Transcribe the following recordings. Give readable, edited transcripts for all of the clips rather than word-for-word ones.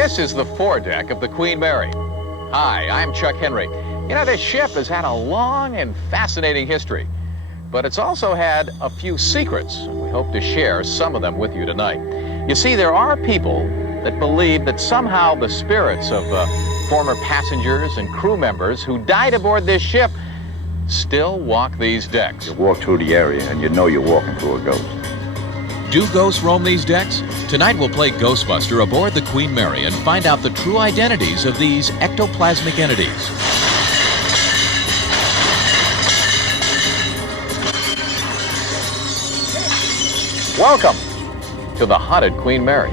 This is the foredeck of the Queen Mary. Hi, I'm Chuck Henry. You know, this ship has had a long and fascinating history, but it's also had a few secrets. We hope to share some of them with you tonight. You see, there are people that believe that somehow the spirits of former passengers and crew members who died aboard this ship still walk these decks. You walk through the area and you know you're walking through a ghost. Do ghosts roam these decks? Tonight we'll play Ghostbuster aboard the Queen Mary and find out the true identities of these ectoplasmic entities. Welcome to the haunted Queen Mary.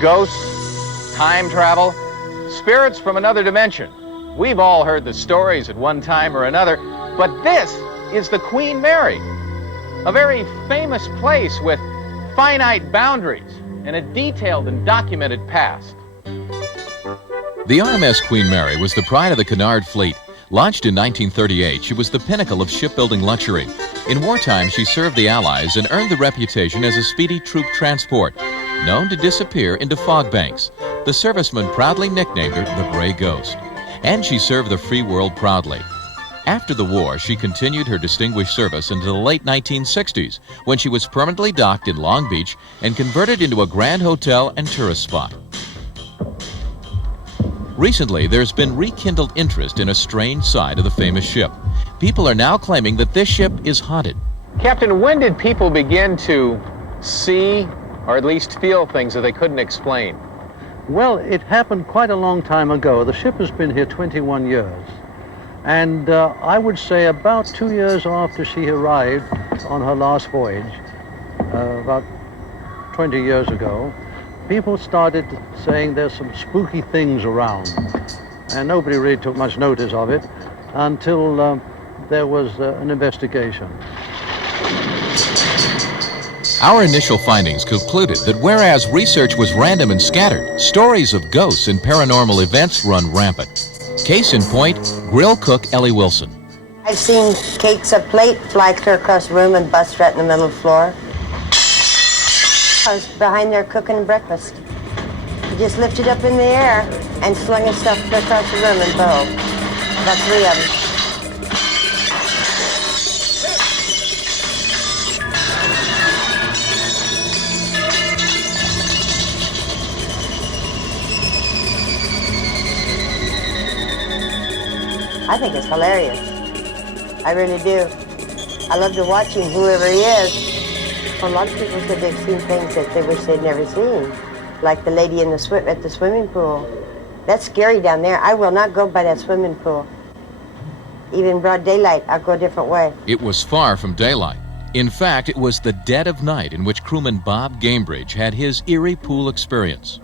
Ghosts, time travel, spirits from another dimension. We've all heard the stories at one time or another, but this is the Queen Mary, a very famous place with finite boundaries and a detailed and documented past. The RMS Queen Mary was the pride of the Cunard Fleet. Launched in 1938, she was the pinnacle of shipbuilding luxury. In wartime, she served the Allies and earned the reputation as a speedy troop transport, known to disappear into fog banks. The servicemen proudly nicknamed her the Gray Ghost. And she served the free world proudly. After the war, she continued her distinguished service into the late 1960s, when she was permanently docked in Long Beach and converted into a grand hotel and tourist spot. Recently, there's been rekindled interest in a strange side of the famous ship. People are now claiming that this ship is haunted. Captain, when did people begin to see or at least feel things that they couldn't explain? Well, it happened quite a long time ago. The ship has been here 21 years. And I would say about 2 years after she arrived on her last voyage, about 20 years ago, people started saying there's some spooky things around. And nobody really took much notice of it until there was an investigation. Our initial findings concluded that whereas research was random and scattered, stories of ghosts and paranormal events run rampant. Case in point, grill cook Ellie Wilson. I've seen cakes of plate fly clear across the room and bust right in the middle of the floor. I was behind there cooking breakfast. He just lifted up in the air and flung himself clear across the room and bow. About 3 of them. I think it's hilarious. I really do. I love to watch him, whoever he is. A lot of people said they've seen things that they wish they'd never seen, like the lady in the at the swimming pool. That's scary down there. I will not go by that swimming pool. Even broad daylight, I'll go a different way. It was far from daylight. In fact, it was the dead of night in which crewman Bob Gamebridge had his eerie pool experience.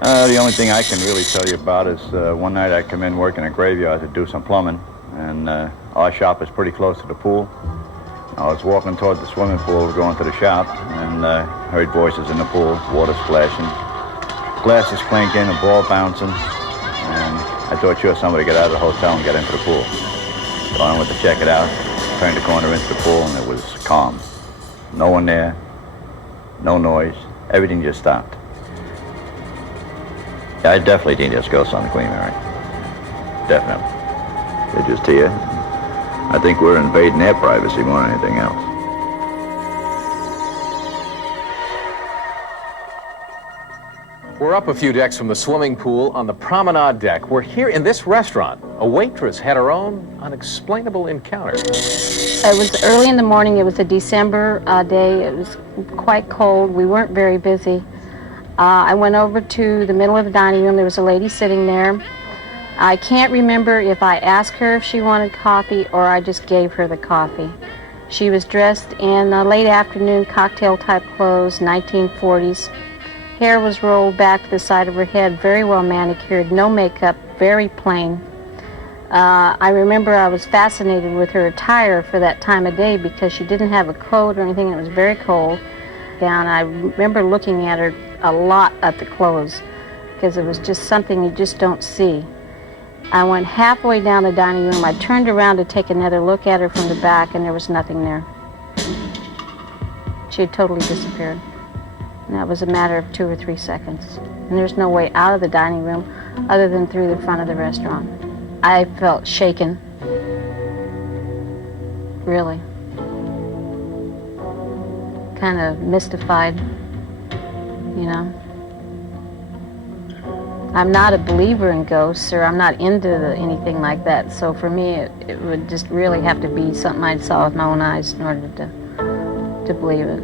The only thing I can really tell you about is one night I come in working a graveyard to do some plumbing, and our shop is pretty close to the pool. I was walking toward the swimming pool going to the shop, and heard voices in the pool, water splashing, glasses clinking, a ball bouncing, and I thought sure somebody got out of the hotel and got into the pool. So I went to check it out, turned the corner into the pool, and it was calm. No one there, no noise, everything just stopped. Yeah, I definitely think there's ghosts on the Queen Mary. Definitely. They're just here. I think we're invading their privacy more than anything else. We're up a few decks from the swimming pool on the promenade deck. We're here in this restaurant. A waitress had her own unexplainable encounter. It was early in the morning. It was a December day. It was quite cold. We weren't very busy. I went over to the middle of the dining room. There was a lady sitting there. I can't remember if I asked her if she wanted coffee or I just gave her the coffee. She was dressed in late afternoon cocktail type clothes, 1940s, hair was rolled back to the side of her head, very well manicured, no makeup, very plain. I remember I was fascinated with her attire for that time of day because she didn't have a coat or anything, and it was very cold. And I remember looking at her a lot at the clothes because it was just something you just don't see. I went halfway down the dining room. I turned around to take another look at her from the back, and there was nothing there. She had totally disappeared. And that was a matter of 2 or 3 seconds. And there's no way out of the dining room other than through the front of the restaurant. I felt shaken. Really. Kind of mystified, you know. I'm not a believer in ghosts, or I'm not into anything like that. So for me, it would just really have to be something I saw with my own eyes in order to believe it.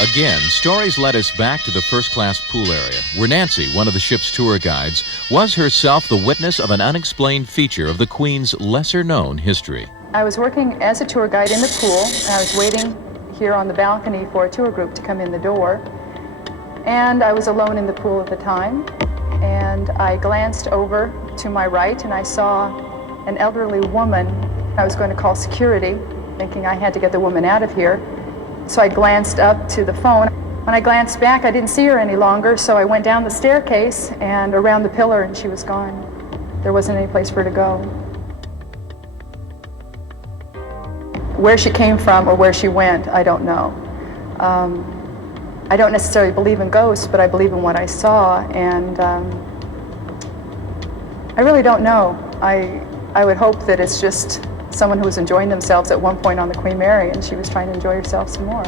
Again, stories led us back to the first-class pool area, where Nancy, one of the ship's tour guides, was herself the witness of an unexplained feature of the Queen's lesser-known history. I was working as a tour guide in the pool, and I was waiting here on the balcony for a tour group to come in the door. And I was alone in the pool at the time, and I glanced over to my right, and I saw an elderly woman. I was going to call security, thinking I had to get the woman out of here. So I glanced up to the phone. When I glanced back, I didn't see her any longer, so I went down the staircase and around the pillar, and she was gone. There wasn't any place for her to go. Where she came from or where she went, I don't know. I don't necessarily believe in ghosts, but I believe in what I saw, and I really don't know. I would hope that it's just someone who was enjoying themselves at one point on the Queen Mary, and she was trying to enjoy herself some more.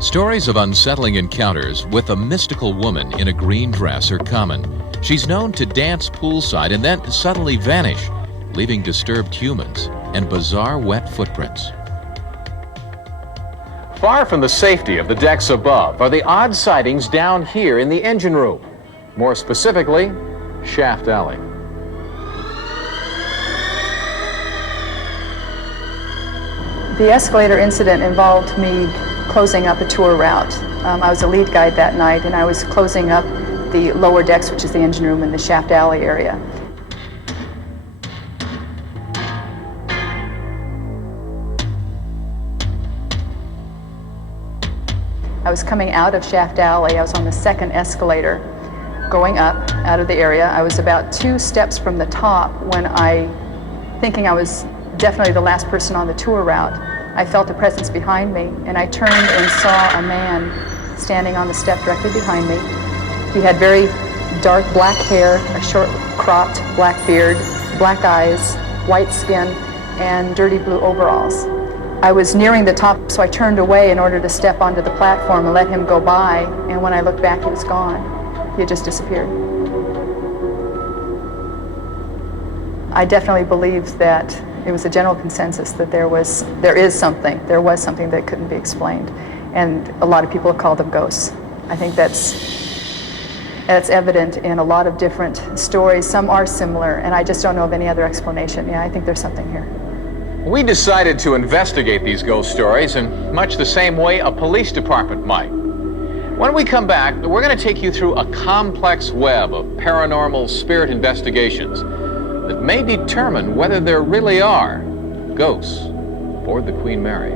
Stories of unsettling encounters with a mystical woman in a green dress are common. She's known to dance poolside and then suddenly vanish, leaving disturbed humans and bizarre wet footprints. Far from the safety of the decks above are the odd sightings down here in the engine room. More specifically, Shaft Alley. The escalator incident involved me closing up a tour route. I was a lead guide that night, and I was closing up the lower decks, which is the engine room in the Shaft Alley area. I was coming out of Shaft Alley. I was on the second escalator going up out of the area. I was about 2 steps from the top when thinking I was definitely the last person on the tour route, I felt a presence behind me, and I turned and saw a man standing on the step directly behind me. He had very dark black hair, a short cropped black beard, black eyes, white skin, and dirty blue overalls. I was nearing the top, so I turned away in order to step onto the platform and let him go by, and when I looked back, he was gone. He had just disappeared. I definitely believe that it was a general consensus that there was something that couldn't be explained, and a lot of people have called them ghosts. I think that's evident in a lot of different stories. Some are similar, and I just don't know of any other explanation. Yeah, I think there's something here. We decided to investigate these ghost stories in much the same way a police department might. When we come back, we're going to take you through a complex web of paranormal spirit investigations that may determine whether there really are ghosts aboard the Queen Mary.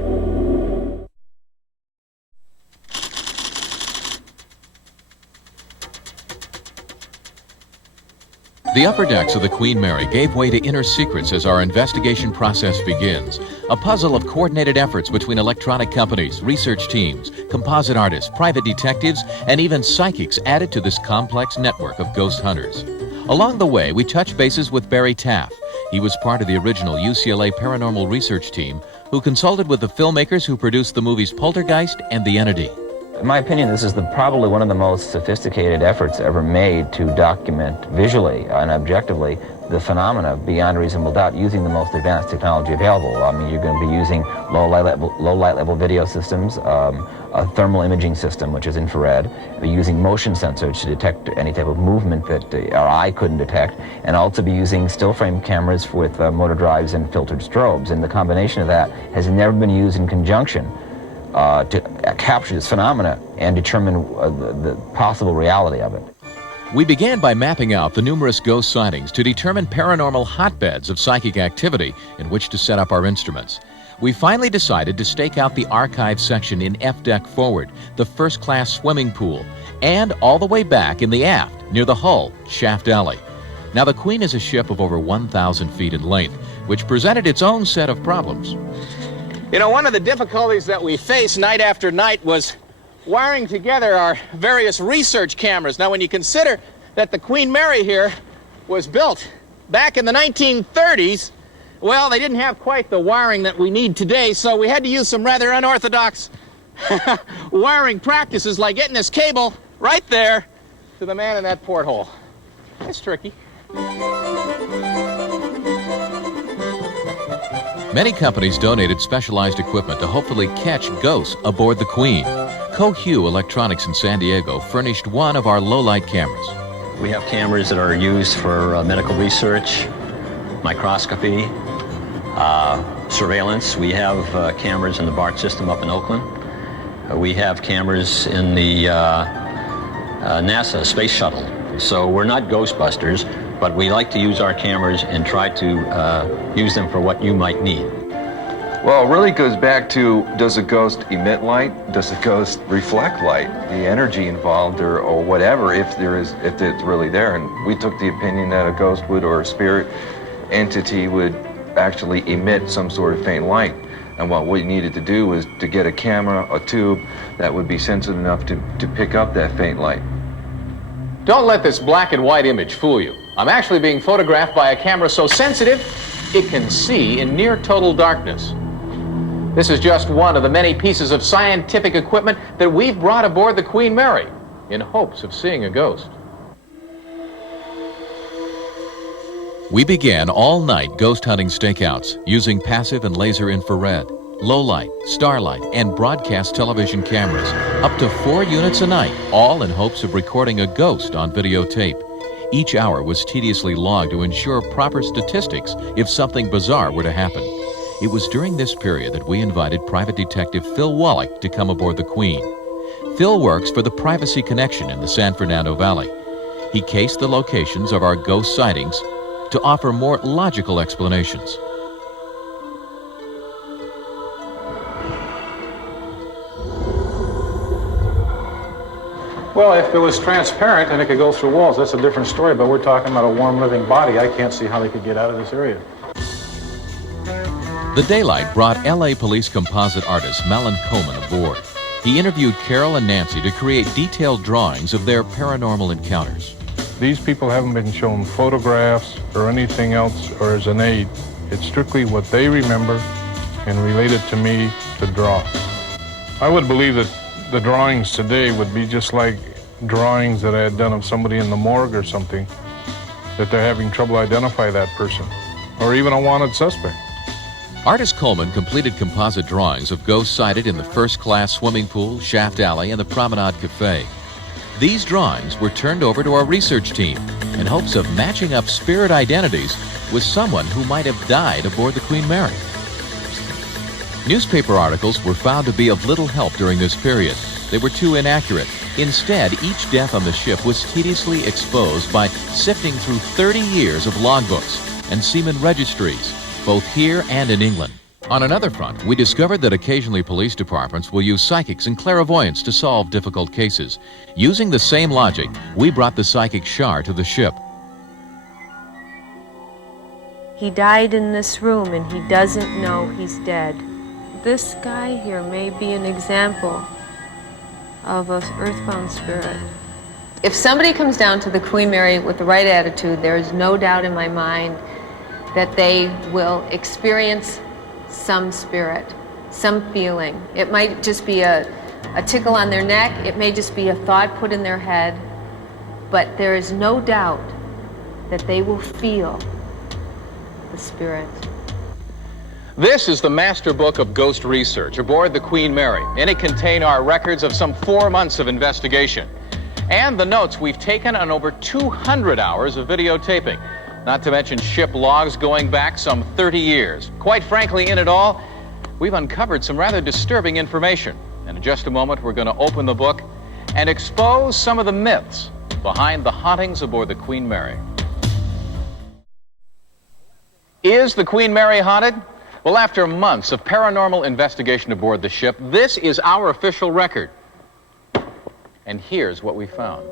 The upper decks of the Queen Mary gave way to inner secrets as our investigation process begins. A puzzle of coordinated efforts between electronic companies, research teams, composite artists, private detectives, and even psychics added to this complex network of ghost hunters. Along the way, we touched bases with Barry Taff. He was part of the original UCLA Paranormal Research Team who consulted with the filmmakers who produced the movies Poltergeist and The Entity. In my opinion, this is probably one of the most sophisticated efforts ever made to document visually and objectively the phenomena beyond reasonable doubt using the most advanced technology available. I mean, you're going to be using low light level video systems, a thermal imaging system, which is infrared. We're using motion sensors to detect any type of movement that our eye couldn't detect, and also be using still frame cameras with motor drives and filtered strobes. And the combination of that has never been used in conjunction to capture this phenomena and determine the possible reality of it. We began by mapping out the numerous ghost sightings to determine paranormal hotbeds of psychic activity in which to set up our instruments. We finally decided to stake out the archive section in F deck forward, the first-class swimming pool, and all the way back in the aft, near the hull, Shaft Alley. Now, the Queen is a ship of over 1,000 feet in length, which presented its own set of problems. You know, one of the difficulties that we faced night after night was wiring together our various research cameras. Now, when you consider that the Queen Mary here was built back in the 1930s, well, they didn't have quite the wiring that we need today, so we had to use some rather unorthodox wiring practices, like getting this cable right there to the man in that porthole. It's tricky. Many companies donated specialized equipment to hopefully catch ghosts aboard the Queen. Cohue Electronics in San Diego furnished one of our low-light cameras. We have cameras that are used for medical research, microscopy, surveillance. We have cameras in the BART system up in Oakland. We have cameras in the NASA space shuttle. So we're not Ghostbusters, but we like to use our cameras and try to use them for what you might need. Well, it really goes back to, does a ghost emit light? Does a ghost reflect light? The energy involved or whatever, if it's really there. And we took the opinion that a ghost would, or a spirit entity would actually emit some sort of faint light. And what we needed to do was to get a camera, a tube, that would be sensitive enough to pick up that faint light. Don't let this black and white image fool you. I'm actually being photographed by a camera so sensitive it can see in near total darkness. This is just one of the many pieces of scientific equipment that we've brought aboard the Queen Mary in hopes of seeing a ghost. We began all-night ghost hunting stakeouts using passive and laser infrared, low-light, starlight, and broadcast television cameras, up to 4 units a night, all in hopes of recording a ghost on videotape. Each hour was tediously logged to ensure proper statistics if something bizarre were to happen. It was during this period that we invited private detective Phil Wallach to come aboard the Queen. Phil works for the Privacy Connection in the San Fernando Valley. He cased the locations of our ghost sightings to offer more logical explanations. Well, if it was transparent and it could go through walls, that's a different story, but we're talking about a warm living body. I can't see how they could get out of this area. The daylight brought LA police composite artist Malin Coleman aboard. He interviewed Carol and Nancy to create detailed drawings of their paranormal encounters. These people haven't been shown photographs or anything else or as an aid. It's strictly what they remember and related to me to draw. I would believe that the drawings today would be just like drawings that I had done of somebody in the morgue or something, that they're having trouble identify that person, or even a wanted suspect. Artist Coleman completed composite drawings of ghosts sighted in the first-class swimming pool, Shaft Alley, and the Promenade Cafe. These drawings were turned over to our research team in hopes of matching up spirit identities with someone who might have died aboard the Queen Mary. Newspaper articles were found to be of little help during this period. They were too inaccurate. Instead, each death on the ship was tediously exposed by sifting through 30 years of logbooks and seaman registries, both here and in England. On another front, we discovered that occasionally police departments will use psychics and clairvoyants to solve difficult cases. Using the same logic, we brought the psychic Shar to the ship. He died in this room and he doesn't know he's dead. This guy here may be an example of an earthbound spirit. If somebody comes down to the Queen Mary with the right attitude, there is no doubt in my mind that they will experience some spirit, some feeling. It might just be a a tickle on their neck. It may just be a thought put in their head. But there is no doubt that they will feel the spirit. This is the master book of ghost research aboard the Queen Mary. In it contain our records of some 4 months of investigation and the notes we've taken on over 200 hours of videotaping, not to mention ship logs going back some 30 years. Quite frankly, in it all, we've uncovered some rather disturbing information. And in just a moment, we're going to open the book and expose some of the myths behind the hauntings aboard the Queen Mary. Is the Queen Mary haunted? Well, after months of paranormal investigation aboard the ship, this is our official record. And here's what we found.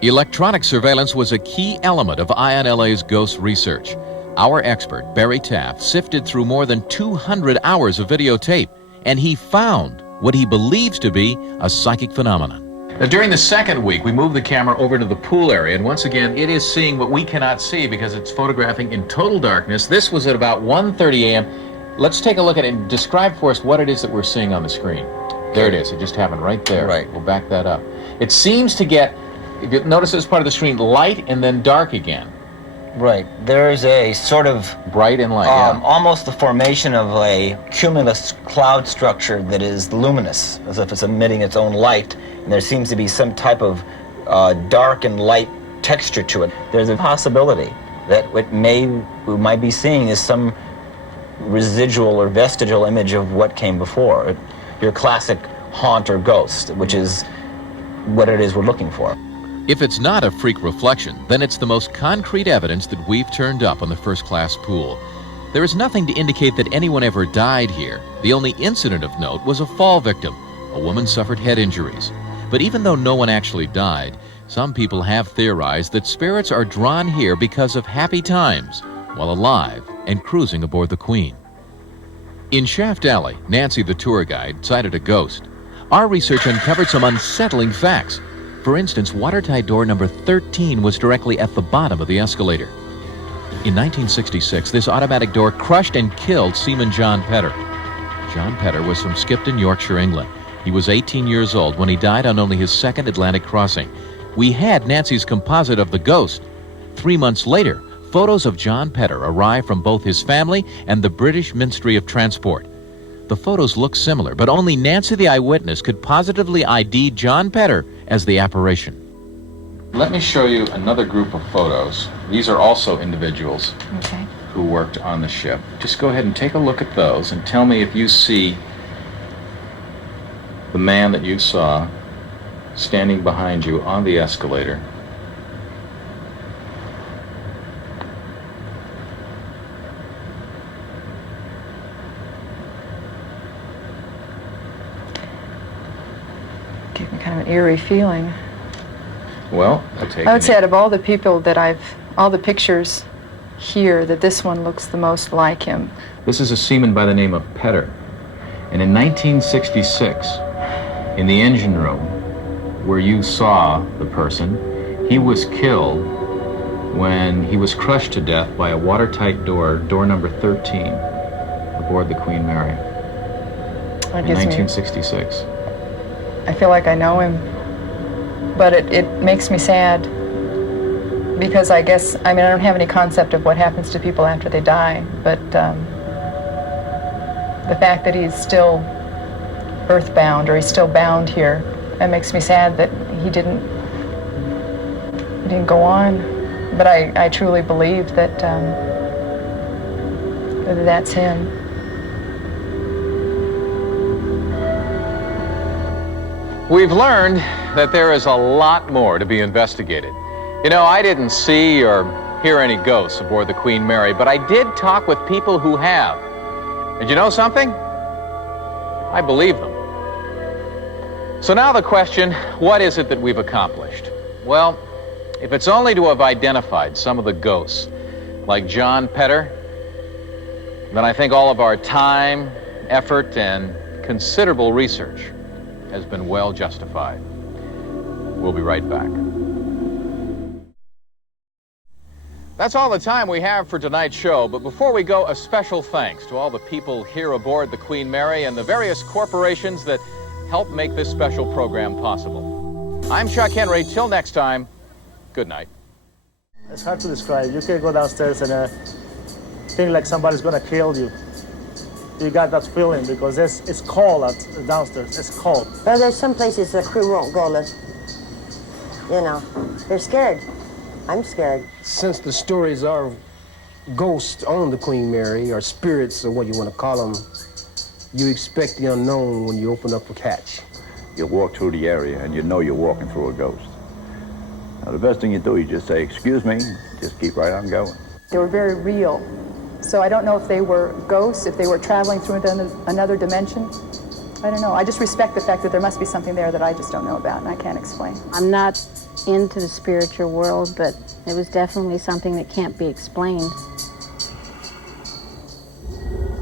Electronic surveillance was a key element of INLA's ghost research. Our expert, Barry Taft, sifted through more than 200 hours of videotape, and he found what he believes to be a psychic phenomenon. Now, during the second week, we moved the camera over to the pool area, and once again, it is seeing what we cannot see because it's photographing in total darkness. This was at about 1:30 a.m. Let's take a look at it and describe for us what it is that we're seeing on the screen. There it is. It just happened right there. Right. We'll back that up. It seems to get, if you notice this part of the screen, light and then dark again. Right. There's a sort of bright and light, yeah. Almost the formation of a cumulus cloud structure that is luminous, as if it's emitting its own light, and there seems to be some type of dark and light texture to it. There's a possibility that what we might be seeing is some residual or vestigial image of what came before. Your classic haunt or ghost, which is what it is we're looking for. If it's not a freak reflection, then it's the most concrete evidence that we've turned up on the first-class pool. There is nothing to indicate that anyone ever died here. The only incident of note was a fall victim. A woman suffered head injuries. But even though no one actually died, some people have theorized that spirits are drawn here because of happy times while alive and cruising aboard the Queen. In Shaft Alley, Nancy, the tour guide, sighted a ghost. Our research uncovered some unsettling facts. For instance, watertight door number 13 was directly at the bottom of the escalator. In 1966, this automatic door crushed and killed Seaman John Petter. John Petter was from Skipton, Yorkshire, England. He was 18 years old when he died on only his second Atlantic crossing. We had Nancy's composite of the ghost. 3 months later, photos of John Petter arrived from both his family and the British Ministry of Transport. The photos look similar, but only Nancy, the eyewitness, could positively ID John Petter as the apparition. Let me show you another group of photos. These are also individuals who worked on the ship. Just go ahead and take a look at those and tell me if you see the man that you saw standing behind you on the escalator. Gave me kind of an eerie feeling. Well, I would say out of all the people that all the pictures here, that this one looks the most like him. This is a seaman by the name of Petter. And in 1966, in the engine room where you saw the person, he was killed when he was crushed to death by a watertight door, door number 13, aboard the Queen Mary. In 1966. I feel like I know him, but it makes me sad because I don't have any concept of what happens to people after they die, but the fact that he's still earthbound or he's still bound here, that makes me sad that he didn't go on. But I truly believe that that's him. We've learned that there is a lot more to be investigated. You know, I didn't see or hear any ghosts aboard the Queen Mary, but I did talk with people who have. And you know something? I believe them. So now the question, what is it that we've accomplished? Well, if it's only to have identified some of the ghosts, like John Petter, then I think all of our time, effort, and considerable research has been well justified. We'll be right back. That's all the time we have for tonight's show, but before we go, a special thanks to all the people here aboard the Queen Mary and the various corporations that help make this special program possible. I'm Chuck Henry. Till next time, good night. It's hard to describe. You can go downstairs and think like somebody's gonna kill you. You got that feeling because it's cold downstairs. It's cold. Well, there's some places the crew won't go. You know, they're scared. I'm scared. Since the stories are ghosts on the Queen Mary, or spirits, or what you want to call them, you expect the unknown when you open up a hatch. You walk through the area and you know you're walking through a ghost. Now, the best thing you do, you just say, excuse me, just keep right on going. They were very real. So I don't know if they were ghosts, if they were traveling through another dimension. I don't know. I just respect the fact that there must be something there that I just don't know about and I can't explain. I'm not into the spiritual world, but it was definitely something that can't be explained.